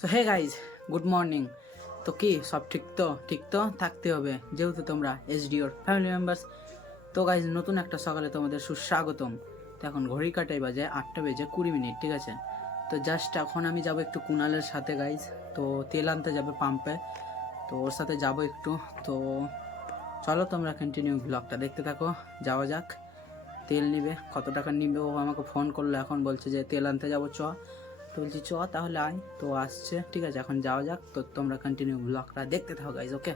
So hey guys, good morning. তো কি সব ঠিক তো থাকতে হবে, যেহেতু তোমরা এসডিওর ফ্যামিলি মেম্বার্স। তো গাইজ, নতুন একটা সকালে তোমাদের সুস্বাগতম। তো এখন ঘড়ি কাটাই বাজে 8:20, ঠিক আছে। তো জাস্ট এখন আমি যাব একটু কুনালের সাথে গাইজ। তো তেল আনতে যাবে পাম্পে, তো ওর সাথে যাব একটু। তো চলো তোমরা কন্টিনিউ ব্লগটা দেখতে থাকো, যাওয়া যাক। তেল নিবে, কত টাকা নিবে ও আমাকে ফোন করলো, এখন বলছে যে তেল আনতে যাবো চ। তো বলছি চ তাহলে আয়, তো আসছে, ঠিক আছে। এখন যাওয়া যাক, তো তোমরা কন্টিনিউ ব্লগটা দেখতে থাকো গাইজ, ওকে।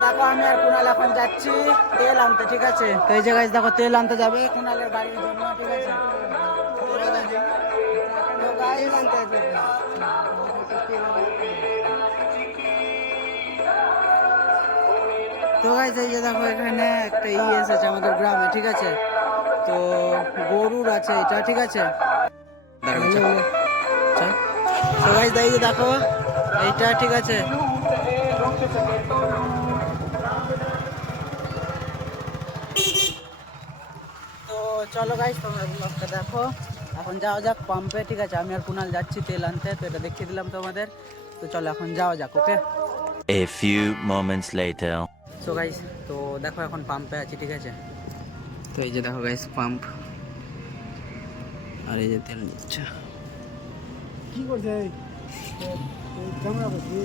দেখো আমি আর কুনাল এখন যাচ্ছি তেল আনতে, ঠিক আছে। তো এই যে গাইজ দেখো, তেল আনতে যাবে কুনালের গাড়ির জন্য, ঠিক আছে। তো গাইজ তো গাইজ এই যে দেখো, এখানে একটা এসেছে আমাদের গ্রামে, ঠিক আছে। তো গরুর আছে এটা, ঠিক আছে। সবাই এই যে দেখো এইটা, ঠিক আছে। তো চলো গাইস, তোমরা ব্লগটা দেখো। এখন যাওয়া যাক পাম্পে, ঠিক আছে। আমি আর কুনাল যাচ্ছি তেল আনতে, তো এটা দেখিয়ে দিলাম তোমাদের। তো চলো এখন যাওয়া যাক, ওকে। A few moments later. So guys, তো দেখো এখন পাম্পে আছি, ঠিক আছে। তো এই যে দেখো গাইস পাম্প, আর এই যে তেল নিচ্ছে। কি করছে ক্যামেরা করছি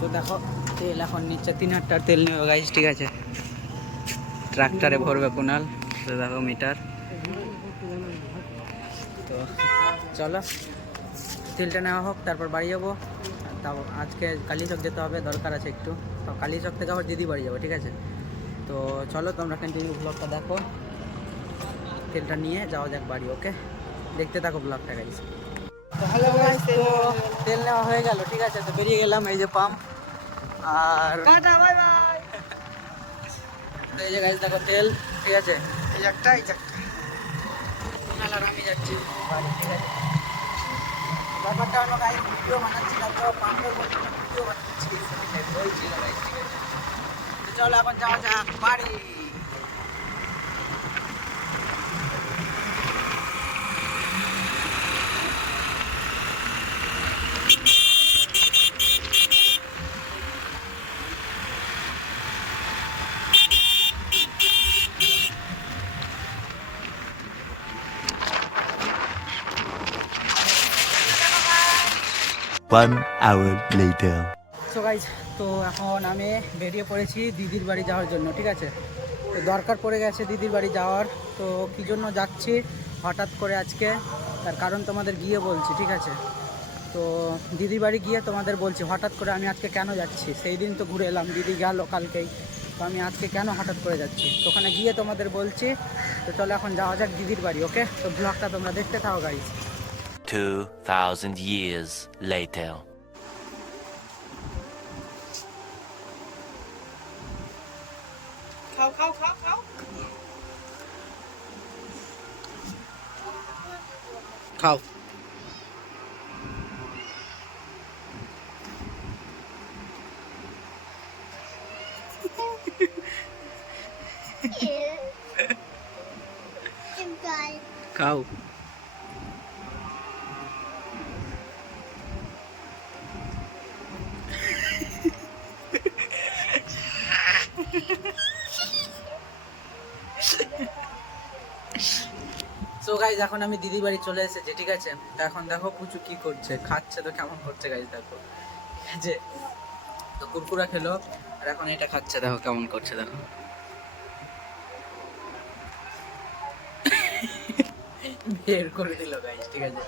তো দেখো তেল এখন নিচ্ছে, 3 তেল নেবে গাইস, ঠিক আছে। ট্রাক্টরে ভরবে কুনাল। তো দেখো মিটার। তো চলো তেলটা নেওয়া হোক, তারপর বাড়ি যাবো। তাও আজকে কালীচক যেতে হবে, দরকার আছে একটু। তো কালীচক থেকে আবার দিদি বাড়ি যাবো, ঠিক আছে। তো চলো তোমরা কন্টিনিউ ব্লগটা দেখো, তেলটা নিয়ে যাওয়া যাক বাড়ি, ওকে। দেখতে থাকো ব্লগটা গাইস। তো হ্যালো গাইস, তো তেল নেওয়া হয়ে গেল, ঠিক আছে। তো বেরিয়ে গেলাম, এই যে পাম্প। আর টাটা বাই বাই। তো এই যে গাইস দেখো তেল, ঠিক আছে। এই একটা কুনাল আর আমি যাচ্ছি বাড়ি, ঠিক আছে। ব্যাপারটা হলো গাইস, ভিডিও বানাচ্ছিলাম তো পাম্পের মধ্যে ভিডিও বানাচ্ছি, বলছিল গাইস, ঠিক আছে। তো চলো এখন যাওয়া যাক বাড়ি। One hour later. So guys, তো এখন আমি বেরিয়ে পড়েছি দিদির বাড়ি যাওয়ার জন্য, ঠিক আছে। তো দরকার পড়ে গেছে দিদির বাড়ি যাওয়ার। তো কী জন্য যাচ্ছি হঠাৎ করে আজকে, তার কারণ তোমাদের গিয়ে বলছি, ঠিক আছে। তো দিদির বাড়ি গিয়ে তোমাদের বলছি হঠাৎ করে আমি আজকে কেন যাচ্ছি। সেই দিন তো ঘুরে এলাম, দিদি গেল কালকেই। তো আমি আজকে কেন হঠাৎ করে যাচ্ছি, তো ওখানে গিয়ে তোমাদের বলছি। তো চলো এখন যাওয়া যাক দিদির বাড়ি, ওকে। তো ব্লগটা তোমরা দেখতে থাকো গাইজ। 2000 years later. খাও খাও। খাও। সো গাইজ, এখন আমি দিদি বাড়ি চলে এসেছি, ঠিক আছে। তো এখন দেখো পুচু কি করছে, খাচ্ছে। তো কেমন করছে গাইজ দেখো, ঠিক আছে। তো কুরকুরা খেলো, আর এখন এটা খাচ্ছে, দেখো কেমন করছে, দেখো। বের করে দিল গাইজ, ঠিক আছে।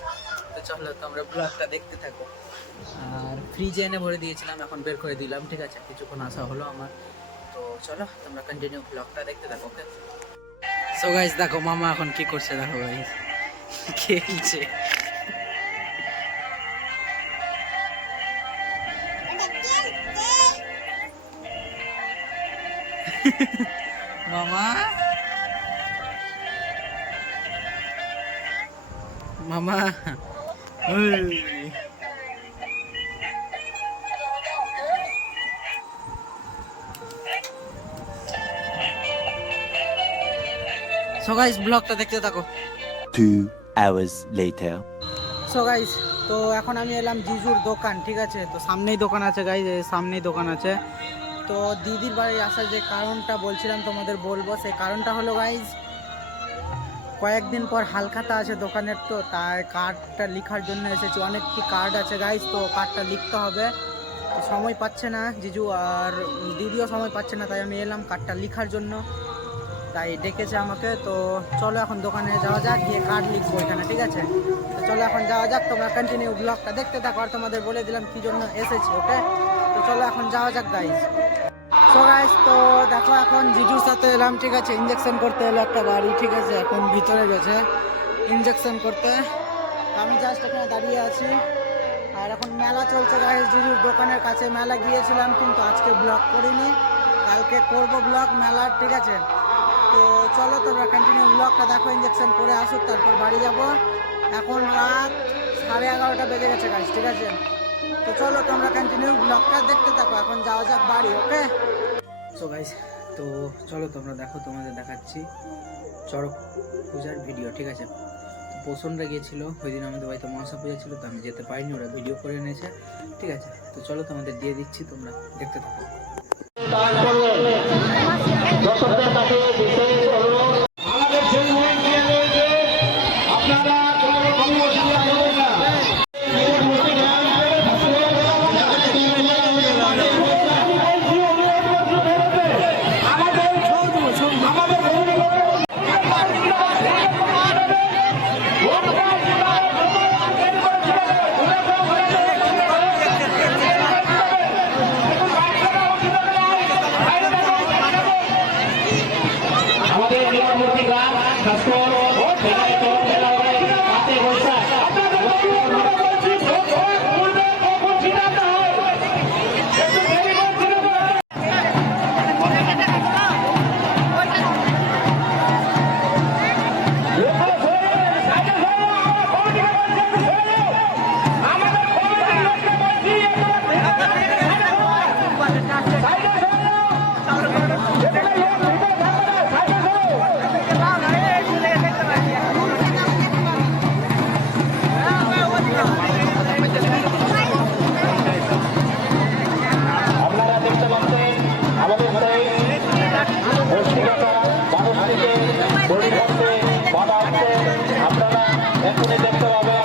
তো চলো তোমরা ব্লগটা দেখতে থাকো। আর ফ্রিজে এনে ভরে দিয়েছিলাম, এখন বের করে দিলাম, ঠিক আছে। কিছুক্ষণ আসা হলো আমার। তো চলো তোমরা কন্টিনিউ ব্লগটা দেখতে থাকো, ওকে। সো গাইজ দেখো মামা এখন কি করছে, দেখো গাইজ খেলছে। মামা মামা সো গাইস ব্লগটা দেখতে থাকো। 2 hours later. সো গাইস, তো এখন আমি এলাম জিজুর দোকান, ঠিক আছে। তো সামনেই দোকান আছে গাইস, সামনেই দোকান আছে। তো দিদির বাড়ি আসার যে কারণটা বলছিলাম তোমাদের বলবো, সেই কারণটা হলো গাইস, কয়েকদিন পর হালখাতা আছে দোকানের, তো তার কার্ডটা লেখার জন্য এসেছি। অনেকটি কার্ড আছে গাইস, তো কার্ডটা লিখতে হবে। তো সময় পাচ্ছে না জিজু, আর দিদিও সময় পাচ্ছে না, তাই আমি এলাম কার্ডটা লেখার জন্য, তাই ডেকেছে আমাকে। তো চলো এখন দোকানে যাওয়া যাক, গিয়ে কার্ড লিখবো এখানে, ঠিক আছে। তো চলো এখন যাওয়া যাক, তোমরা কন্টিনিউ ব্লগটা দেখতে থাকো, আর তোমাদের বলে দিলাম কি জন্য এসেছি, ওকে। তো চলো এখন যাওয়া যাক গাইস। সো গাইস, তো দেখো এখন জিজুর সাথে এলাম, ঠিক আছে। ইঞ্জেকশন করতে এলো একটা বাড়ি, ঠিক আছে। এখন ভিতরে গেছে ইঞ্জেকশন করতে, তো আমি জাস্ট এখানে দাঁড়িয়ে আছি। আর এখন মেলা চলছে গাইস, জিজুর দোকানের কাছে মেলা গিয়েছিলাম, কিন্তু আজকে ব্লগ করিনি, কালকে করবো ব্লগ মেলার, ঠিক আছে। তো চলো তোমরা কন্টিনিউ ব্লগটা দেখো, ইঞ্জেকশন করে আসুক, তারপর বাড়ি যাব। এখন রাত 11:30 বেজে গেছে গাইস, ঠিক আছে। তো চলো তোমরা কন্টিনিউ ব্লগটা দেখতে থাকো, এখন যাওয়া যাক বাড়ি, ওকে। সো গাইস, তো চলো তোমরা দেখো, তোমাদের দেখাচ্ছি চড়ক পূজার ভিডিও, ঠিক আছে। তো পোষণরা গিয়েছিল ওই দিন, আমাদের বাড়িতে মনসা পূজা ছিল, তো আমি যেতে পারিনি, ওরা ভিডিও করে এনেছে, ঠিক আছে। তো চলো তোমাদের দিয়ে দিচ্ছি, তোমরা দেখতে থাকো। দর্শকদের কাছে বিশেষ অনুরোধ, আমাদের সেই মন নিয়ে রয়েছে, আপনারা কোনো রকম অসুবিধা করবেন না। আমাদের নিকটবর্তী গ্রাম ভাস্কর সেখানে তরুণ মেলা হবে 5 বৈশাখ। আপনারা দেখতে পাচ্ছেন আমাদের অস্থিরতা মানুষ থেকে শরীর করতে বাধা আসছে, আপনারা এখনই দেখতে পাবেন।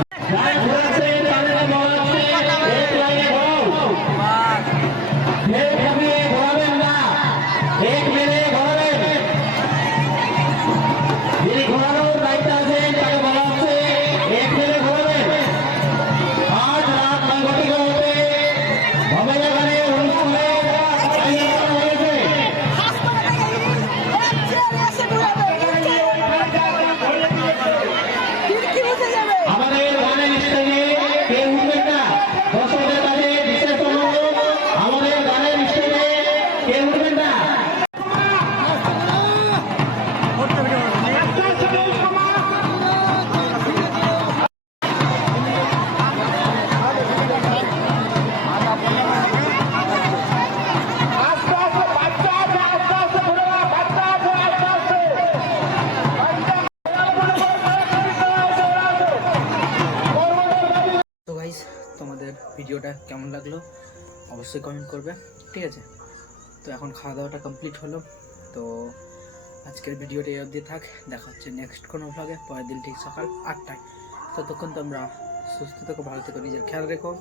ঘোরাবেন না, এক মেরে ঘোরাবেন, যিনি ঘোরানোর দায়িত্ব আছেন তাকে বলা হচ্ছে এক মেরে ঘোরাবেন। আজ রাত 9 হতে ভবেলাগানে অনুষ্ঠানে আয়োজন হয়েছে। আমাদের গানের স্টেজে কেউ উঠবেন না, দর্শকদের কাছে বিশেষ অনুরোধ, আমাদের গানের স্টেজে কেউ উঠবেন না। তো গাইস, তোমাদের ভিডিওটা কেমন লাগলো অবশ্যই কমেন্ট করবে, ঠিক আছে। তো এখন খাওয়া দাওয়াটা কমপ্লিট হলো, তো আজকের ভিডিওটা এই অবধি থাক, দেখা হচ্ছে নেক্সট কোনো ভ্লগে পরের দিন ঠিক সকাল 8টায়। ততক্ষণ তোমরা সুস্থ থেকো, ভালো থেকো, নিজের খেয়াল রেখো।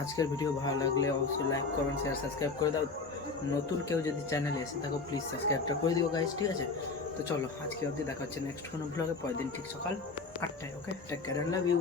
আজকের ভিডিও ভালো লাগলে অবশ্যই লাইক কমেন্ট শেয়ার সাবস্ক্রাইব করে দাও। নতুন কেউ যদি চ্যানেলে এসে থাকো প্লিজ সাবস্ক্রাইবটা করে দিও গাইস, ঠিক আছে। তো চলো আজকে অবধি দেখা হচ্ছে নেক্সট কোনো ভ্লগে পরের দিন ঠিক সকাল 8টায়, okay. Take care and love you.